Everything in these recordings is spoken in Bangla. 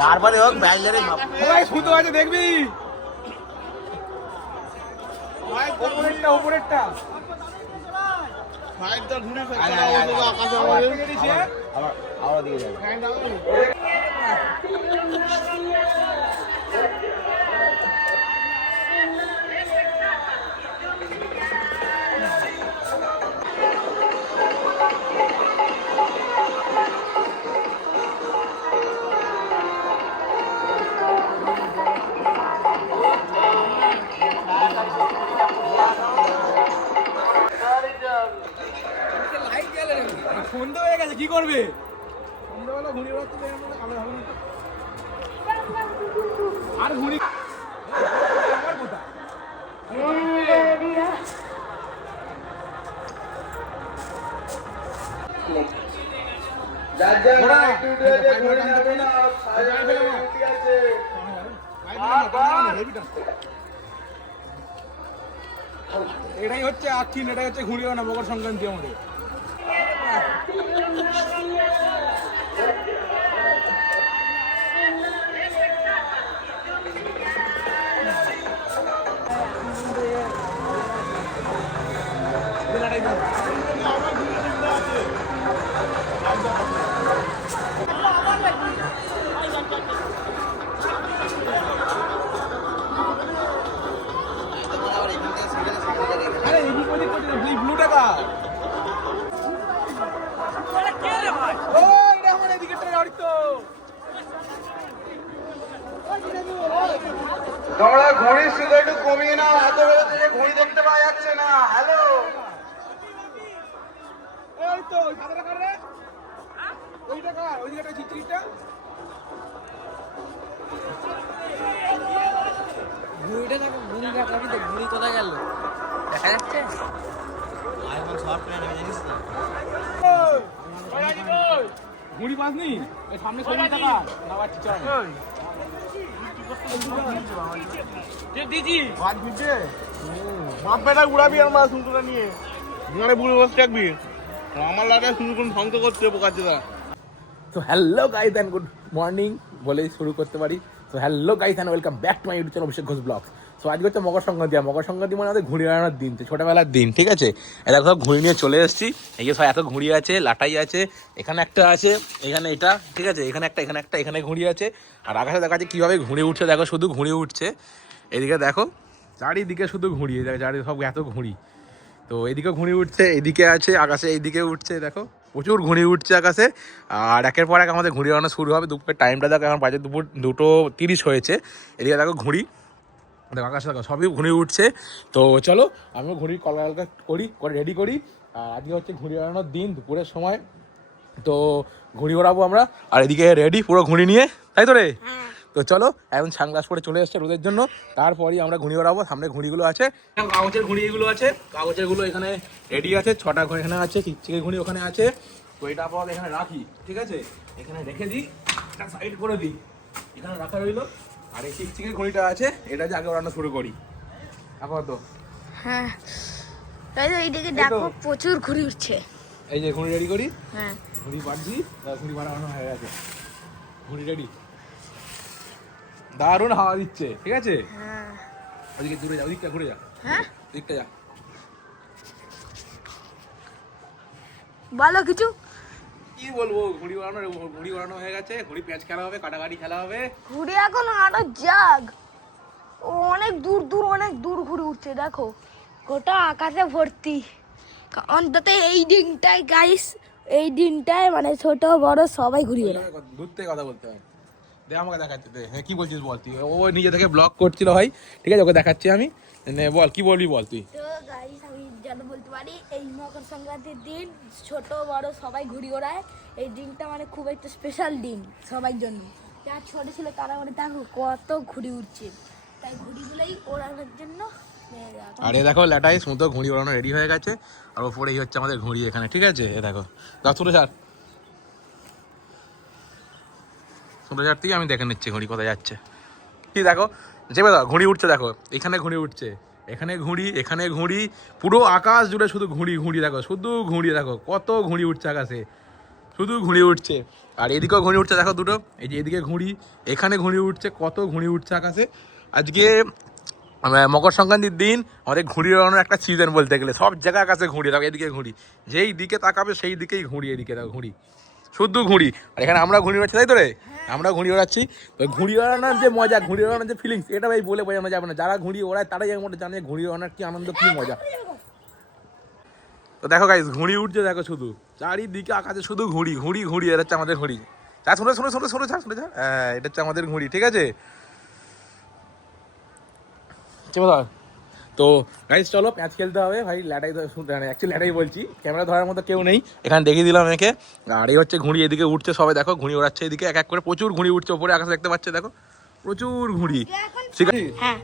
যারপরে হোক ব্যাঙ্গারে ভাই সুতো আছে দেখবি ভাই উপরেরটা ফাইটটা ঘুরে আকাশে আমাদের দিছি আবার দিকে যাবে সন্ধ্যা হয়ে গেছে কি করবে সন্ধ্যাবেলা ঘুড়ি ওড়াতে দেয় না কালো হবে না আর ঘুড়ি আমার কোথা এটাই হচ্ছে আখিন এটাই হচ্ছে ঘুড়ি ওড়ানো মকর সংক্রান্তি আমাদের আরে এদিক ওদিক করতে ব্লু টাকা ওই রে আমার এদিকে ট্রেন আড়িত তোমরা ঘড়ি শুধু একটু কমিয়ে নাও এত বেলা থেকে ঘড়ি দেখতে পাওয়া যাচ্ছে না হ্যালো এই তো ওই সাদা টাকা রে ওই টাকা ওই দিকে একটা চিত্রিটা ঘুড়িটা দেখো ঘুড়ি রাখাবি তো ঘুড়ি কোথায় গেল দেখা যাচ্ছে আইফোন শর্ট প্ল্যান আমি জানিস না ঘুড়ি পাসনি এই সামনে 60 টাকা না বাচ্চা চল বাদ দিচ্ছে বাপ বেটা উড়াবি আর মা সুন্দর নিয়ে ঘরে বুড়ো বসে থাকবি আমার লাগে শুধু কোন ধ্বংস করছে বোকার জেলা তো hello guys and good morning বলেই শুরু করতে পারি তো hello guys and welcome back to my YouTube channel Abhishek Ghosh blogs. So আজকে হচ্ছে মকর সংক্রান্তি আর মকর সংক্রান্তি মানে আমাদের ঘুড়ি ওড়ানোর দিন, ছোটবেলার দিন, ঠিক আছে। এটা সব ঘুড়ি নিয়ে চলে এসেছি, এই যে সব এত ঘুড়ি আছে, লাটাই আছে, এখানে একটা আছে, এখানে এটা, ঠিক আছে, এখানে একটা, এখানে একটা, এখানে ঘুড়ি আছে। আর আকাশে দেখা যাচ্ছে কীভাবে ঘুড়ি উঠছে, দেখো শুধু ঘুড়ি উঠছে। এদিকে দেখো চারিদিকে শুধু ঘুড়ি, চারিদিকে সব এত ঘুড়ি। তো এদিকে ঘুড়ি উঠছে, এদিকে আছে আকাশে, এইদিকে উঠছে, দেখো প্রচুর ঘুড়ি উঠছে আকাশে। আর একের পর এক আমাদের ঘুড়ি ওড়ানো শুরু হবে। দুপুরের টাইমটা দেখো, এখন বাজে দুপুর 2:30 হয়েছে। এদিকে দেখো ঘুড়ি, দেখো আকাশে দেখো সবই ঘুড়ি উঠছে। তো চলো আমিও ঘুড়ি কলা হালকা করি, করে রেডি করি। আর আজকে হচ্ছে ঘুড়ি ওড়ানোর দিন, দুপুরের সময়। তো ঘুড়ি ওড়াবো আমরা, আর এদিকে রেডি পুরো ঘুড়ি নিয়ে, তাই তো রে? তো চলো এখন সানগ্লাস পরে চলে এসছে রোদের জন্য, তারপরই আমরা ঘুড়ি ওড়াবো। সামনে ঘুড়িগুলো আছে, কাগজের ঘুড়ি এগুলো আছে, কাগজের গুলো এখানে রেডি আছে, 6টা ঘুড়ি এখানে আছে, চিকচিকের ঘুড়ি ওখানে আছে। তো এটা আপাতত এখানে রাখি, ঠিক আছে, এখানে রেখে দিই, একটা সাইড করে দিই, এখানে রাখা রইলো। আর এই চিকচিকের ঘুড়িটা আছে, এটা যে আগে ওড়ানো শুরু করি আপাতত। হ্যাঁ তাই তো এইদিকে দেখো প্রচুর ঘুড়ি উঠছে। এই যে ঘুড়ি রেডি করি, হ্যাঁ ঘুড়ি বাঁধছি, ঘুড়ি বানানো হয়ে গেছে, ঘুড়ি রেডি। দারুণ হাওয়া দিচ্ছে, ঠিক আছে। হ্যাঁ ওদিকে দূরে যা, ওদিকটা ঘুরে যা, হ্যাঁ ওদিকটা যা। বলো কিছু। কি বলবো, ঘুড়ি ওড়ানো হয়ে গেছে, ঘুড়ি প্যাঁচ খেলা হবে, কাটাকাটি খেলা হবে। ঘুড়ি এখন আরো যাক, ও অনেক দূর দূর, অনেক দূর ঘুড়ি উঠছে, দেখো গোটা আকাশে ভর্তি। অন্তত এই দিনটায় গাইস, এই দিনটায় মানে ছোট বড় সবাই ঘুড়ি ওড়ায়। দূর থেকে কথা বলতে হয়, দে আমাকে দেখাচ্ছে, দে। হ্যাঁ কি বলছিস বল তুই? ও নিজে থেকে ব্লগ করছিল ভাই, ঠিক আছে, ওকে দেখাচ্ছি আমি। নে বল, কি বলবি বল তুই। তো গাইস আমি যেন বলতে পারি, এই মকর সংক্রান্তির দিন ছোট বড় সবাই ঘুড়ি ওড়ায়। এই দিনটা মানে খুব একটা স্পেশাল দিন সবার জন্য। যারা ছোট ছিল তারা মানে দেখো কত ঘুড়ি উঠছে, তাই ঘুড়িগুলোই ওড়ানোর জন্য। আরে দেখো ল্যাটাই সুতো ঘুড়ি ওড়ানো রেডি হয়ে গেছে, আর ওপরেই হচ্ছে আমাদের ঘুড়ি এখানে, ঠিক আছে। এ দেখো তুলে ছাড়, তুলে ছাড় থেকে আমি দেখে নিচ্ছি ঘুড়ি কোথায় যাচ্ছে। কি দেখো চেপে দাও, ঘুড়ি উঠছে, দেখো এখানে ঘুড়ি উঠছে, এখানে ঘুড়ি, এখানে ঘুড়ি, পুরো আকাশ জুড়ে শুধু ঘুড়ি ঘুড়ি, দেখো শুধু ঘুড়ি, দেখো কত ঘুড়ি উঠছে আকাশে। শুধু ঘুড়ি উঠছে। আর এদিকেও ঘুড়ি উঠছে দেখো দুটো, এই যে এদিকে ঘুড়ি, এখানে ঘুড়ি উঠছে, কত ঘুড়ি উঠছে আকাশে। আজকে মকর সংক্রান্তির দিন আমাদের ঘুড়ি ওড়ানোর একটা সিজন বলতে গেলে, সব জায়গায় আকাশে ঘুড়ি, দেখো এদিকে ঘুড়ি, যেই দিকে তাকাবে সেই দিকেই ঘুড়ি, এদিকে দেখো ঘুড়ি, শুধু ঘুড়ি। আর এখানে আমরা ঘুড়ি উড়াচ্ছি, তাই তো রে, আমরা ঘুড়ি ওড়াচ্ছি। তো ঘুড়ি ওড়ানোর যে মজা, ঘুড়ি ওড়ানোর যে ফিলিংস, এটা ভাই বলে বোঝানো যাবে না। যারা ঘুড়ি ওড়ায় তারাই এর মধ্যে জানে ঘুড়ি ওড়ানোর কি আনন্দ, কি মজা। তো দেখো গাইস, ঘুড়ি উঠছে দেখো, শুধু চারিদিকে আকাশে শুধু ঘুড়ি ঘুড়ি ঘুড়ি, এটা হচ্ছে আমাদের ঘুড়ি। যা শুনে শুনে শুনে শুনে যা শুনে যা, হ্যাঁ এটা হচ্ছে আমাদের ঘুড়ি, ঠিক আছে। তো গাইস চলো প্যাঁচ খেলতে হবে ভাই, ল্যাটাই অ্যাকচুয়ালি ল্যাটাই বলছি, ক্যামেরা ধরার মতো কেউ নেই এখানে, দেখিয়ে দিলাম একে। আর এই হচ্ছে ঘুড়ি, এদিকে উঠছে সবাই, দেখো ঘুড়ি ওড়াচ্ছে এদিকে এক এক করে, প্রচুর ঘুড়ি উঠছে ওপরে আকাশে, দেখতে পাচ্ছে দেখো প্রচুর ঘুড়ি, ঠিক আছে। হ্যাঁ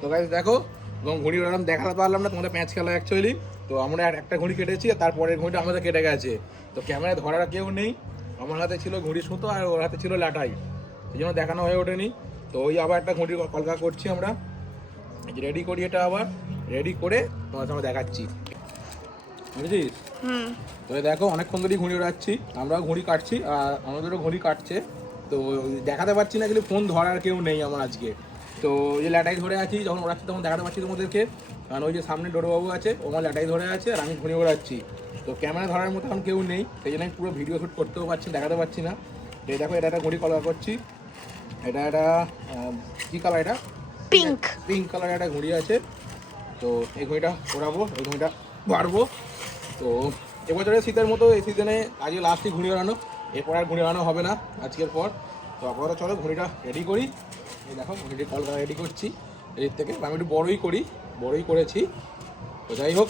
তো গাইস দেখো, এবং ঘুড়ি ওড়ালাম, দেখাতে পারলাম না তোমাদের প্যাঁচ খেলা অ্যাকচুয়ালি। তো আমরা একটা ঘুড়ি কেটেছি, আর তারপরের ঘুড়িটা আমাদের কেটে গেছে। তো ক্যামেরায় ধরার কেউ নেই, আমার হাতে ছিল ঘুড়ি সুতো আর ওর হাতে ছিল লাটাই, সেই জন্য দেখানো হয়ে ওঠেনি। তো ওই আবার একটা ঘুড়ি কলকা করছি আমরা, রেডি করি, এটা আবার রেডি করে তোমার সামনে দেখাচ্ছি, বুঝেছিস। তো দেখো অনেকক্ষণ ধরেই ঘুড়ি ওড়াচ্ছি, আমরাও ঘুড়ি কাটছি আর আমাদেরও ঘুড়ি কাটছে। তো দেখাতে পারছি না, কিন্তু ফোন ধরার কেউ নেই আমার আজকে। তো ওই যে ল্যাটাই ধরে আছি, যখন ওড়াচ্ছি তখন দেখাতে পারছি তোমাদেরকে, কারণ ওই যে সামনে ডোরবাবু আছে, ও আমার ল্যাটাই ধরে আছে আর আমি ঘুড়ি ওড়াচ্ছি। তো ক্যামেরা ধরার মতো এখন কেউ নেই, সেই জন্য আমি পুরো ভিডিও শ্যুট করতেও পারছি, দেখাতে পারছি না। তো এই দেখো, এটা একটা ঘুড়ি কলকা করছি, এটা একটা কী কালার, এটা পিঙ্ক পিঙ্ক কালার একটা ঘুড়ি আছে। তো এই ঘুড়িটা ওড়াবো, এই ঘুড়িটা বাড়বো। তো এবছরে শীতের মতো এই সিজনে আজকে লাস্টই ঘুড়ি ওড়ানো, এরপর আর ঘুড়ি ওড়ানো হবে না আজকের পর। তো আপাতত চলো ঘুড়িটা রেডি করি। এই দেখো ঘুড়িটি কলকা রেডি করছি এদিক থেকে, আমি একটু বড়োই করি, বড়োই করেছি। তো যাই হোক,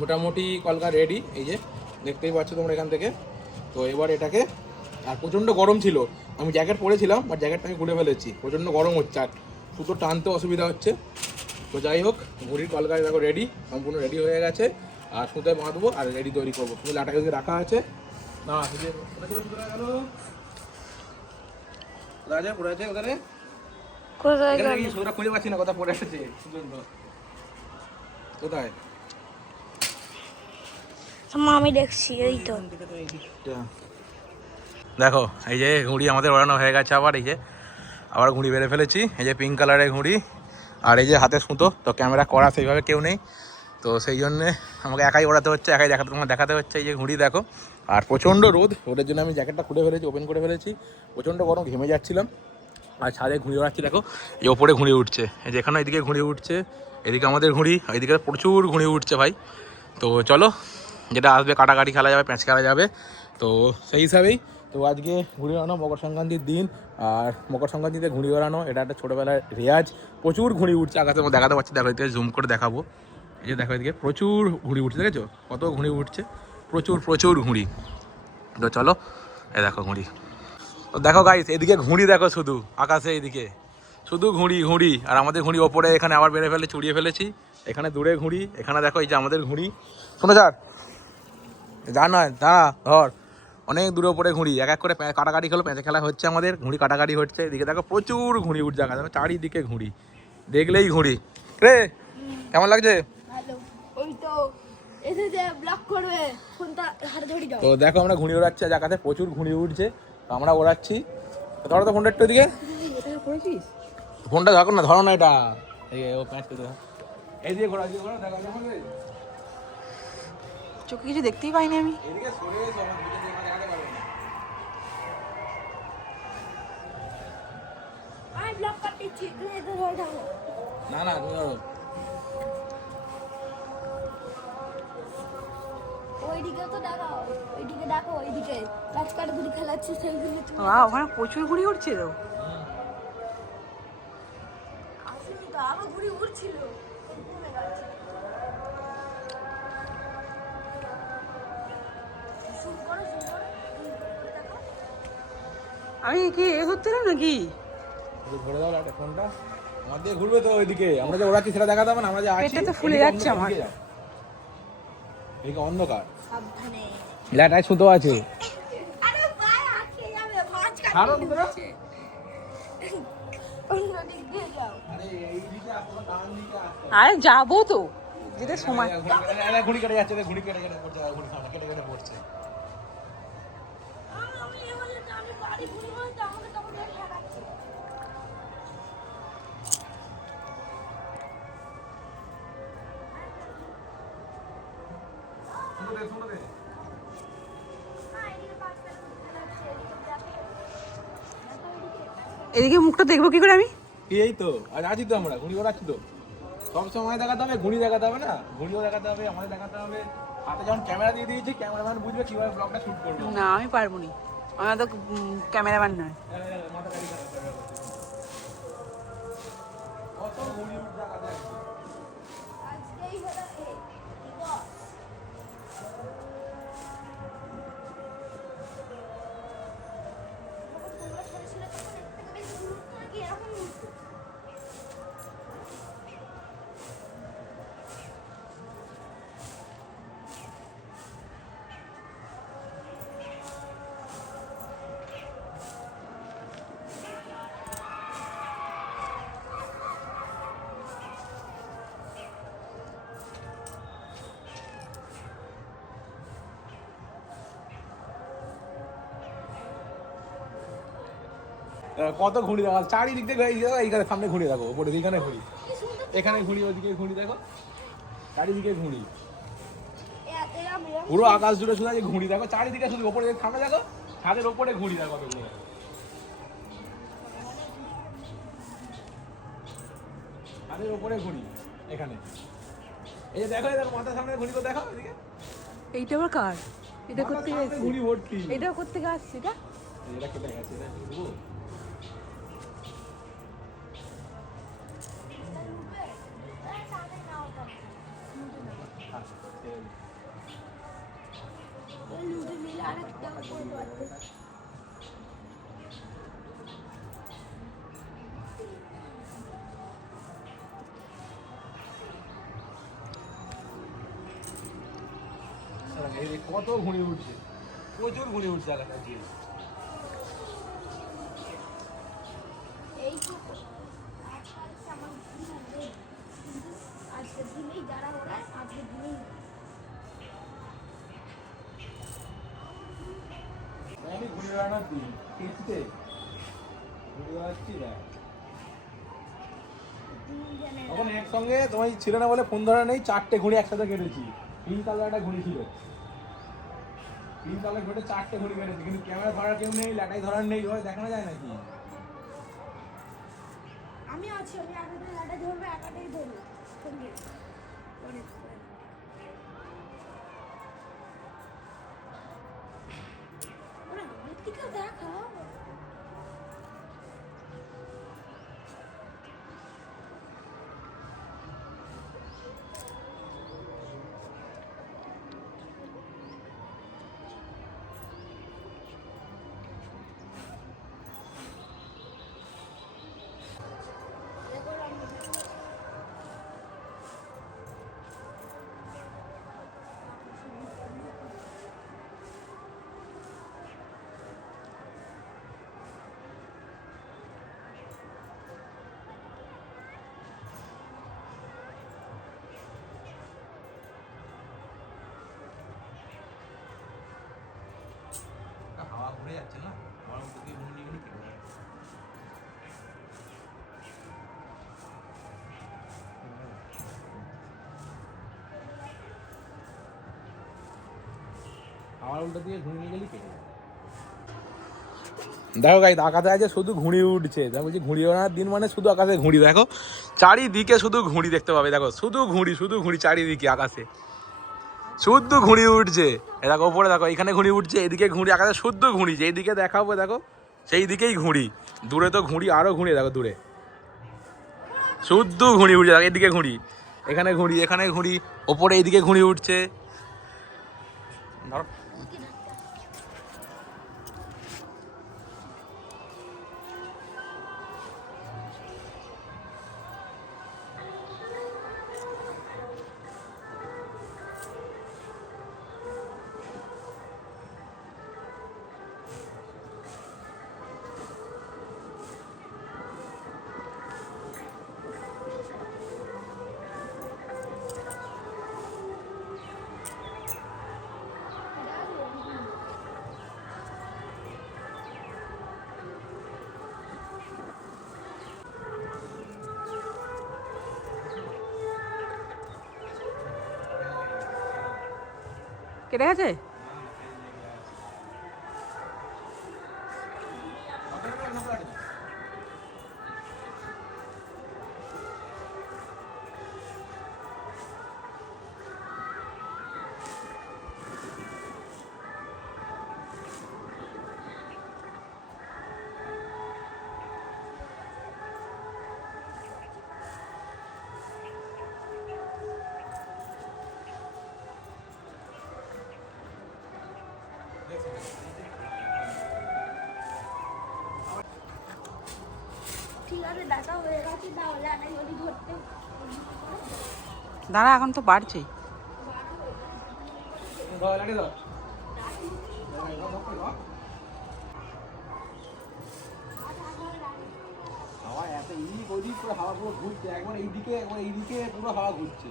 মোটামুটি কলকা রেডি, এই যে দেখতেই পাচ্ছ তোমরা এখান থেকে। তো এবার এটাকে, আর প্রচণ্ড গরম ছিল, আমি জ্যাকেট পরেছিলাম বাট জ্যাকেটটা আমি খুলে ফেলেছি, প্রচণ্ড গরম হচ্ছে আর সুতো টানতে অসুবিধা হচ্ছে। তো যাই হোক, ঘুড়ির কলকায় দেখো রেডি, সম্পূর্ণ রেডি হয়ে গেছে। আর সুতোয় বাঁধবো আর রেডি তৈরি করবো, শুধু লাটাকে যদি রাখা আছে না, গেল পড়ে আছে ওখানে, সুতোটা খুঁজে পাচ্ছি না, কোথায় পড়ে আছে কোথায়, আমি দেখছি এই তো। দেখো এই যে ঘুড়ি আমাদের ওড়ানো হয়ে গেছে, আবার এই যে আবার ঘুড়ি বেড়ে ফেলেছি, এই যে পিঙ্ক কালারের ঘুড়ি, আর এই যে হাতে সুতো। তো ক্যামেরা করা সেইভাবে কেউ নেই, তো সেই জন্যে আমাকে একাই ওড়াতে হচ্ছে, একাই দেখাতে হচ্ছে। এই যে ঘুড়ি দেখো, আর প্রচণ্ড রোদ, রোদের জন্য আমি জ্যাকেটটা খুলে ফেলেছি, ওপেন করে ফেলেছি, প্রচণ্ড গরম, ঘেমে যাচ্ছিলাম। আর ছাদে ঘুড়ি ওড়াচ্ছি, দেখো এই ওপরে ঘুড়ি উঠছে, এই যে এখানে এদিকে ঘুড়ি উঠছে, এদিকে আমাদের ঘুড়ি, এদিকে প্রচুর ঘুড়ি উঠছে ভাই। তো চলো, যেটা আসবে কাটাকাটি খেলা যাবে, প্যাঁচ খেলা যাবে, তো সেই হিসাবেই। তো আজকে ঘুড়ি ওড়ানো মকর সংক্রান্তির দিন, আর মকর সংক্রান্তিতে ঘুড়ি ওড়ানো এটা একটা ছোটোবেলার রেয়াজ। প্রচুর ঘুড়ি উঠছে আকাশে, আমি দেখাতে পারছি, দেখো এদিকে জুম করে দেখাবো, এই যে দেখো এদিকে প্রচুর ঘুড়ি উঠছে, দেখেছো কত ঘুড়ি উঠছে, প্রচুর প্রচুর ঘুড়ি। তো চলো, এই দেখো ঘুড়ি। তো দেখো গাইস, এদিকে ঘুড়ি দেখো, শুধু আকাশে এইদিকে শুধু ঘুড়ি ঘুড়ি, আর আমাদের ঘুড়ি ওপরে এখানে আবার বেড়ে ফেলে চুড়িয়ে ফেলেছি, এখানে দূরে ঘুড়ি, এখানে দেখো এই যে আমাদের ঘুড়ি, শোনো স্যার যা নয় দাঁড়া ধর, অনেক দূরে ওপরে ঘুড়ি, এক এক করে কাটাকাটি খেলো, প্যাঁচে খেলা হচ্ছে আমাদের, ঘুড়ি কাটাকাটি হচ্ছে। এদিকে দেখো প্রচুর ঘুড়ি উঠছে আকাশে, চারিদিকে ঘুড়ি, দেখলেই ঘুড়ি। রে কেমন লাগছে? ওই তো এসে যে ব্লক করবে, ফোনটা হাতে ধরে দাও। তো দেখো আমরা ঘুড়ি ওড়াচ্ছি, আজ আকাশে প্রচুর ঘুড়ি উঠছে, তো আমরা ওড়াচ্ছি। ধরো তো ফোনটা একটু এদিকে, ফোনটা ধরো না, ধরো না এটা, ও প্যাঁচ করে এই দিয়ে ঘোরা, দিয়ে ঘোরা, দেখো চোখে কিছু দেখতেই পাইনি আমি। এদিকে সরে এসো, আমার ভিডিও দেখাতে পারবে না। আমি ব্লক করতেছি, তুমি এটা ধরে থাকো। না না তুমি ধরো, ওইদিকে তো দেখাও, ওইদিকে দেখো, ওইদিকে কাটকাট ঘুড়ি খেলাচ্ছে, সেইগুলি তুমি ওখানে প্রচুর ঘুড়ি উঠছে তো। আসেনি তো, আরো ঘুড়ি উড়ছিল। আমি কি এ হচ্ছে না নাকি? ঘুরে দাও লাইট ফোনটা, আমার দিয়ে ঘুরবে তো ওইদিকে, আমরা যে ওড়াচ্ছি সেটা দেখাতে হবে না, আমরা যে আছি পেটটা তো ফুলে যাচ্ছে আমার। এদিকে অন্ধকার, সাবধানে। লাইটায় সুতো আছে, আরে ভাই আটকে যাবে, মাছ ছাড়ো কাটতে তোমরা। দিচ্ছে। অন্য দিক দিয়ে যাও। আরে এই দিকে আসো, ডান দিকে আসো। আরে যাবো তো, যেতে সময়। ঘুড়ি কেটে যাচ্ছে, ঘুড়ি কেটে কেটে পড়ছে, ঘুড়ি কেটে কেটে পড়ছে। যখনই ঘুরি হয় তখন তখন ঠেকাচ্ছে। এদিকে মুখটা দেখবো কি করে আমি? এই তো আজ আছি তো আমরা ঘুড়ি ওড়াচ্ছি তো। সব সময় দেখাতে হবে, ঘুড়ি দেখাতে হবে না, ঘুড়িও দেখাতে হবে, আমাদের দেখাতে হবে। হাতে যখন ক্যামেরা দিয়ে দিয়েছি ক্যামেরাম্যান বুঝবে কিভাবে ব্লগটা শুট করবো। না আমি পারবো না, আমার তো ক্যামেরাম্যান নয়। মাথা কাটি খারাপ হয়ে গেল। কত ঘুড়ি উঠছে আকাশে আজকে। আজকেই হলো এই দিবস। যখন তোমরা ছোট ছিলে তখন এর থেকে বেশি গুরুত্ব নাকি এরকম গুরুত্ব? কত ঘুড়ি দেখা চারিদিক থেকে এইখানে সামনে ঘুড়ি দেখো, ওপরে এইখানে ঘুড়ি, কি সুন্দর এখানে ঘুড়ি, ওদিকে ঘুড়ি দেখো, চারিদিকে ঘুড়ি, এরকম পুরো আকাশ জুড়ে শুধু আজকে ঘুড়ি দেখো, চারিদিকে শুধু ওপরে সামনে দেখো, ছাদের ওপরে ঘুড়ি দেখো কতগুলো। ছাদের ওপরে ঘুড়ি এখানে, এই যে দেখো, এই দেখো মাথার সামনে ঘুড়ি তো দেখো এদিকে, এইটা আবার কার? এটা মাথার করতে সামনে গেছে? ঘুড়ি ভর্তি। এটা করতে আসছে এটা? এটা কেটে গেছে, এটা কি দেবো? লুডো মিলে আরেকটা করতে পারতে। এই যে কত ঘুড়ি উঠছে, প্রচুর ঘুড়ি উঠছে আকাশে আজকে। এইটুকু আজকাল আমার ঘুরি উঠবে। কিন্তু আজকের দিনেই যারা ওরা আজকের দিনেই আমি ঘুড়ি বেড়ানোর দিন কিস্তিতে ঘুড়ি বেড়াচ্ছি না। দিন জানে না। তখন একসঙ্গে তোমার ছিল না বলে ফোন ধরা নেই, 4টে ঘুড়ি একসাথে কেটেছি। পিঙ্ক কালার একটা ঘুড়ি ছিল, পিঙ্ক কালার ঘুরে 4টে ঘুড়ি কেটেছি, কিন্তু ক্যামেরা ধরার কেউ নেই, ল্যাটাই ধরার নেই, ওই দেখানো যায় নাকি? আমি আছি, আমি আগে লাটা ধরবো, একাটাই ধরবো সঙ্গে পরে ওরা ব্যক্তিকে দেখা হাওয়া ঘুরে যাচ্ছে না, আমার মতো কি ঘুড়ি ঘুড়ি কেটে যায়। আমার উল্টো দিয়ে ঘুড়ি নিয়ে গেলি কেটে যায়। দেখো গাইস, আকাশে আছে শুধু ঘুড়ি উঠছে। দেখো বলছি ঘুড়ি ওড়ানোর দিন মানে শুধু আকাশে ঘুড়ি, দেখো চারিদিকে শুধু ঘুড়ি দেখতে পাবে, দেখো শুধু ঘুড়ি চারিদিকে আকাশে শুদ্ধ ঘুড়ি উঠছে। এ দেখো ওপরে দেখো, এখানে ঘুড়ি উঠছে, এদিকে ঘুড়ি, আকাশে শুদ্ধ ঘুড়ি, যেই দিকে দেখাবো দেখো সেই দিকেই ঘুড়ি। দূরে তো ঘুড়ি, আরো ঘুড়ি দেখো দূরে শুদ্ধ ঘুড়ি উঠছে, দেখো এদিকে ঘুড়ি, এখানে ঘুড়ি, এখানে ঘুড়ি, ওপরে এইদিকে ঘুড়ি উঠছে। ধরো কেটে গেছে? ঠিক আছে দেখা হয়ে গেছে তাহলে আমি যদি ধরতে দাঁড়া, এখন তো বাড়ছে। হাওয়া এত ইদিক ওদিক পুরো হাওয়া পুরো ঘুরছে, একবার এইদিকে একবার এইদিকে পুরো হাওয়া ঘুরছে।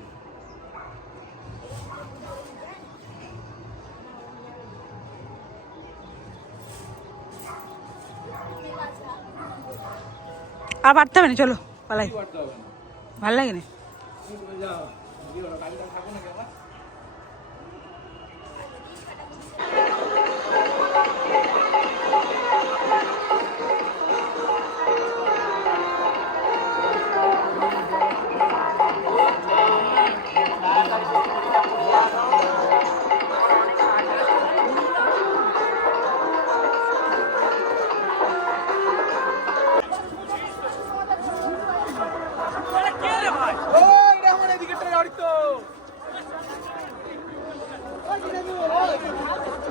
আর বাড়তে হবে না, চলো পালাই, করতে হবে না, ভাল লাগে না। তুমি যাও, কি হলো গাড়িটা থাকো না কেমন?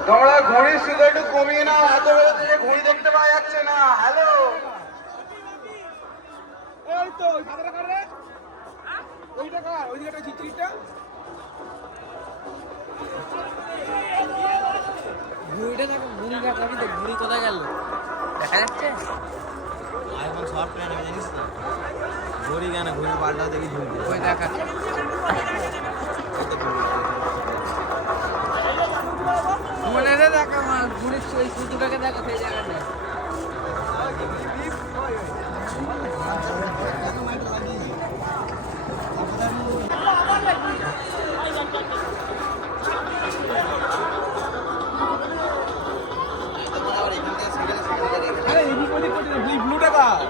তোমরা ঘড়ির শুধু একটু কমিয়ে নাও, এত বেলা থেকে ঘড়ি দেখতে পাওয়া যাচ্ছে না। হ্যালো, ওই তো ওই সাদাটা কার রে? ওইটা কার? ওইদিকে একটা চিত্রিটা। ঘুড়িটা দেখো, ঘুড়ি কাটাবি তো, ঘুড়ি কোথায় গেল দেখা যাচ্ছে? আইফোন শর্ট প্ল্যান হবে জানিস না? ঘড়ি কেন, ঘড়ি পাল্টাও দেখি ঝুলবে। ওই দেখা মনে রে দেখা, ঘুড়ির ওই সুতোটাকে দেখা, সেই জায়গাটা আরে এদিক ওদিক করছিস না, ব্লুটা কার?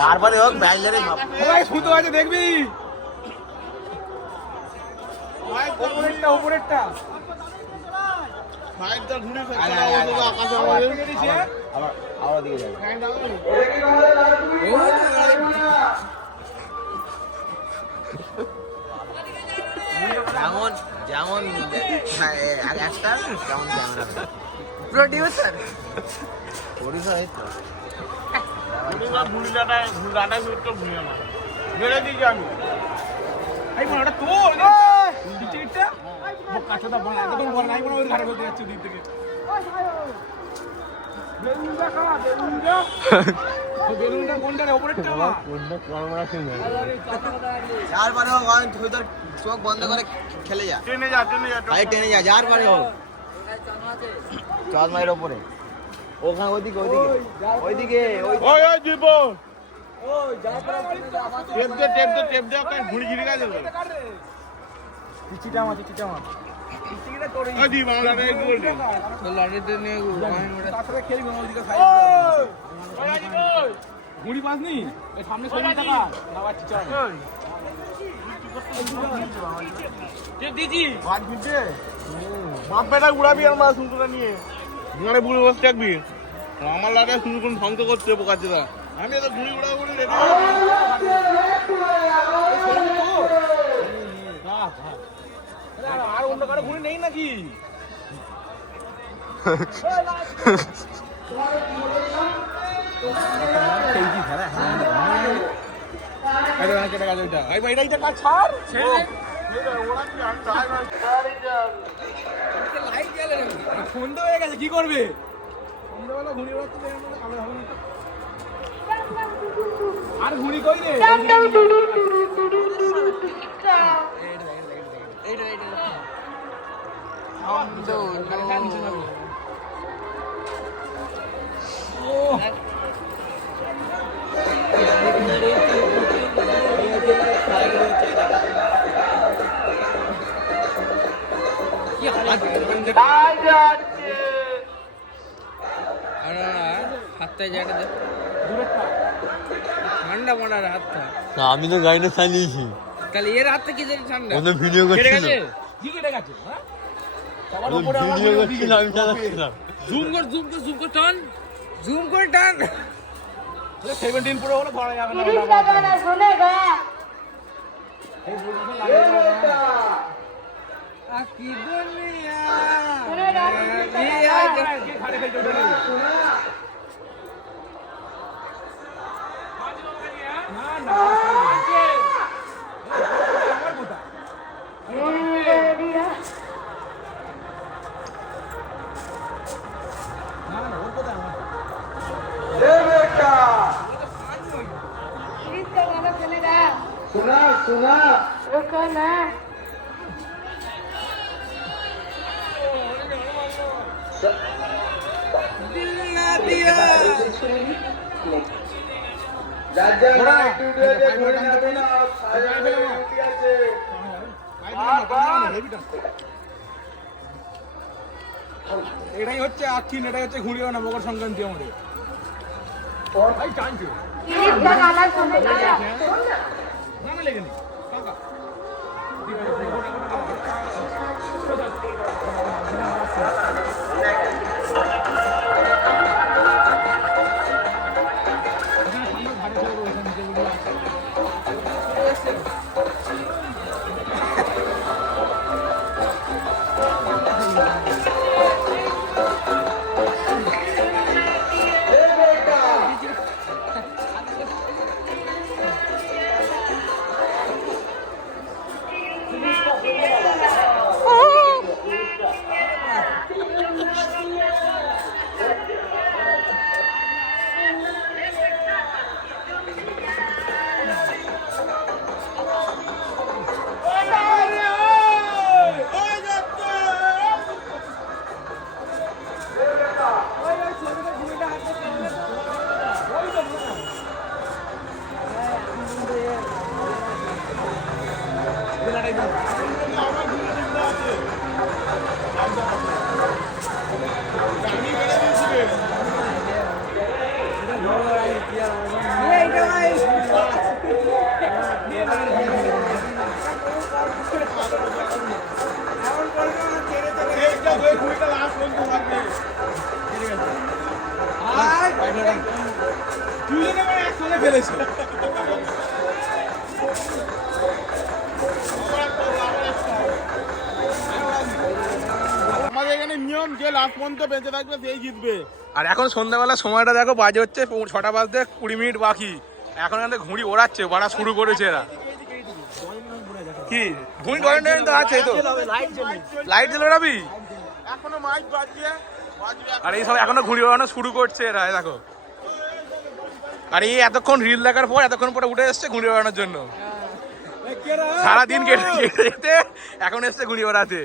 তারপরে হোক ব্যাগলারে সবাই সুতো আছে দেখবি, ওপরেরটা ওপরেরটা। ফাইটটা ঘুরে আয়, আয়, আয়, আয়। আকাশে আবার আমাদের থেকে দিছি, হ্যাঁ? আবার দিকে যাবে। যেমন যেমন একটা যেমন ক্যামেরা প্রডিউসার পরিচয় তো ঘুড়ি ডাটায় সুরটা ভুলে আমার বেড়ে দিয়েছি আমি। এই মনে ওটা তোর টিকিটটা কাছটা বল, একদম বল নাই, মনে ওই ঘাড়ে বলতে যাচ্ছে দিক থেকে। বেলুনটা খা, বেলুনটা। ওই বেলুনটা কোনটা রে? ওপরেরটা মা। যার পারে হোক তুই তোর চোখ বন্ধ করে খেলে যা, ট্রেনে যা, ট্রেনে যা। ভাই টেনে যা, যার পারে হোক চশমার ওপরে ওখানে ওইদিকে ওইদিকে ওইদিকে ওই ওই ওই জীবন টেপ দে ওকে ঘুড়ি ঘিরে গেছে তো। চিচিটা মা, চিচিটা মা। চিচিটা তোর এই ওই দি বাংলা রে গোল দে। লড়িতে নিয়ে তার সাথে খেলবি না, ওইদিকে সাইড ঘুড়ি পাসনি? এই সামনে সরিয়ে টাকা আবার চিচা বাদ দিতে বাপ বেটা উড়াবি আর মাছ সুন্দর নিয়ে ঘরে বুড়ো বসে থাকবি। আমার লাগে সুন্দর কোন ধ্বংস করতে বোকাচ্ছে না। আমি তো ঘুড়ি উড়াবো বলে রেডি। আর অন্য কারো ঘুড়ি নেই নাকি? সন্ধ্যে হয়ে গেছে, কি করবে? সন্ধ্যেবেলা ঘুড়ি উড়াচ্ছে, আর ঘুড়ি কই রে? হাতটা জায়গা দে ঠান্ডা মারার হাতটা না আমি তো গাড়িটা চালিয়েছি তাহলে এর হাতটা কি জানি ঠান্ডা ওদের ভিডিও করছিল কি কেটে গেছে হ্যাঁ সবার ওদের উপরে আমার ভিডিও video করছিল আমি চালাচ্ছিলাম জুম কর টান জুম করে টান 17 পুরো হলো করা যাবে না কি দুনিয়া এটাই হচ্ছে আক্ষিন, এটাই হচ্ছে ঘুরিও না মকর সংক্রান্তি আমাদের। ভাই টানছে না লেগে নেই কাকা ফেলেছে। আমাদের এখানে নিয়ম যে লাস্ট পর্যন্ত বেঁচে থাকবে সেই জিতবে। আর এখন সন্ধ্যাবেলা সময়টা দেখো, বাজে হচ্ছে 6টা বাজতে 20 মিনিট বাকি। এখন এখানে ঘুড়ি ওড়াচ্ছে, বাড়া শুরু করেছে এরা। কি ঘুড়ি ডরেন্ট তো আছে তো, লাইট জ্বলে রাবি এখনো মাইক বাজছে। আর এই সব এখনো ঘুড়ি ওড়ানো শুরু করছে এরা, এই দেখো। আর এই এতক্ষণ রিল দেখার পর এতক্ষণ পরে উঠে এসছে ঘুড়ি ওড়ানোর জন্য। সারাদিন কেটে কেটে এখন এসছে ঘুড়ি ওড়াতে।